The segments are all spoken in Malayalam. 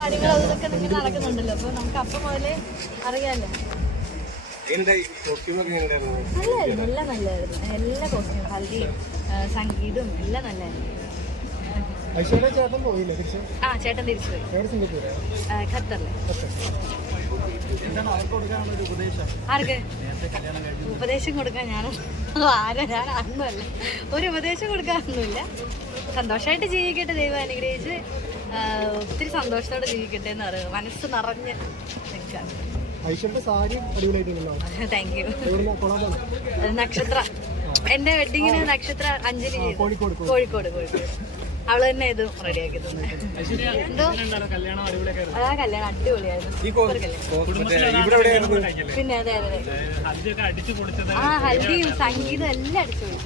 കാര്യങ്ങളൊക്കെ നിങ്ങൾ നടക്കുന്നുണ്ടല്ലോ, അപ്പൊ നമുക്ക് അപ്പം മുതലേ അറിയാലോ. നല്ലായിരുന്നു, എല്ലാം നല്ലായിരുന്നു. എല്ലാ കോസ്റ്റ്യൂം, ഹൽദിയും സംഗീതവും എല്ലാം നല്ലായിരുന്നു. ചേട്ടൻ തിരിച്ചു പോയി ഖത്തറില്. ആർക്ക് ഉപദേശം കൊടുക്കാൻ ഞാൻ അന്നല്ല, ഒരു ഉപദേശം കൊടുക്കാനൊന്നുമില്ല. സന്തോഷമായിട്ട് ജീവിക്കട്ടെ, ദൈവം അനുഗ്രഹിച്ച് ഒത്തിരി സന്തോഷത്തോടെ ജീവിക്കട്ടെ എന്ന് പറയുന്നത് മനസ്സ് നിറഞ്ഞ് നിൽക്കാം. Thank you. നക്ഷത്ര എന്റെ വെഡിങ്ങിന് നക്ഷത്ര അഞ്ജലി കോഴിക്കോട് അവള് തന്നെ ഇത് റെഡിയാക്കി തന്നെ. എന്തോ കല്യാണം അടിപൊളിയായിരുന്നു. പിന്നെ അതെ ഹൽദിയും സംഗീതം എല്ലാം അടിച്ചു പൊളിച്ചു.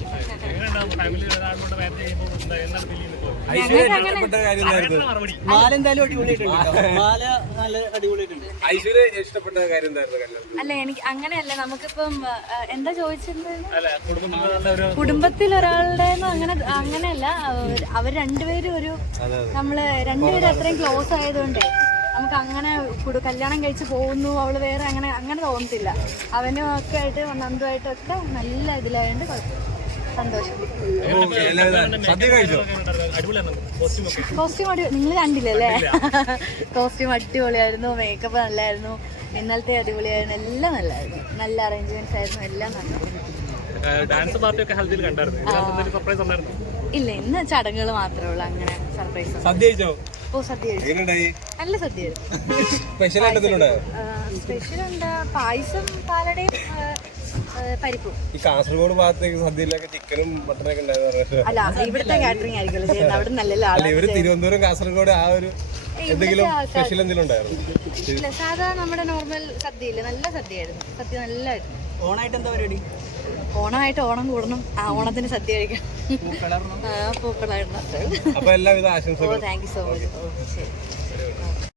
അല്ല എനിക്ക് അങ്ങനെയല്ല, നമുക്കിപ്പം എന്താ ചോദിച്ചിരുന്നത്, കുടുംബത്തിൽ ഒരാളുടെ അങ്ങനെയല്ല, അവർ രണ്ടുപേരും നമ്മള് രണ്ടുപേരും അത്രയും ക്ലോസ് ആയതുകൊണ്ട് നമുക്ക് അങ്ങനെ കല്യാണം കഴിച്ച് പോകുന്നു അവള് വേറെ അങ്ങനെ തോന്നത്തില്ല. അവനും ഒക്കെ ആയിട്ട് നന്ദുമായിട്ടൊക്കെ നല്ല ഇതിലായതുകൊണ്ട് സന്തോഷം. കോസ്റ്റ്യൂം നിങ്ങൾ കണ്ടില്ലല്ലേ? കോസ്റ്റ്യൂം അടിപൊളിയായിരുന്നു, മേക്കപ്പ് നല്ലായിരുന്നു, ഇന്നലത്തെ അടിപൊളിയായിരുന്നു, എല്ലാം നല്ലായിരുന്നു. നല്ല അറേഞ്ച്മെന്റ്സ് ആയിരുന്നു, എല്ലാം നല്ലതായിരുന്നു. ഇല്ല, ഇന്ന് ചടങ്ങുകൾ മാത്രമേ ഉള്ളൂ, അങ്ങനെ സർപ്രൈസ്. ഓ സദ്യ നല്ല സദ്യയായിരുന്നു. സ്പെഷ്യൽ ഉണ്ട്, പായസം, പാലടയും പരിപ്പും. ഈ കാസർഗോഡ് ഭാഗത്തേക്ക് സദ്യയിലൊക്കെ ചിക്കനും മട്ടനൊക്കെ ഉണ്ടായിരുന്നു. അല്ല, ഇവിടുത്തെ കാറ്ററിംഗ് ആയിരിക്കുമല്ലോ ചെയ്യുന്നത്, അവിടെ നല്ലല്ലോ. ഇവര് തിരുവനന്തപുരം കാസർഗോഡ് ആ ഒരു എന്തെങ്കിലും സ്പെഷ്യൽ എന്തെങ്കിലും ഉണ്ടായിരുന്നു? ഇല്ല, സാധാ നമ്മുടെ നോർമൽ സദ്യയില്ലേ, നല്ല സദ്യയായിരുന്നു. സദ്യ നല്ലായിരുന്നു. ഓണായിട്ട് എന്താ പരിപാടി? ഓണമായിട്ട് ഓണം കൂടണം, ഓണത്തിന് സദ്യ കഴിക്കണം. പൂക്കളായിരുന്നു. അപ്പൊ എല്ലാവിധ ആശംസകളും. Thank you so much. ശരി.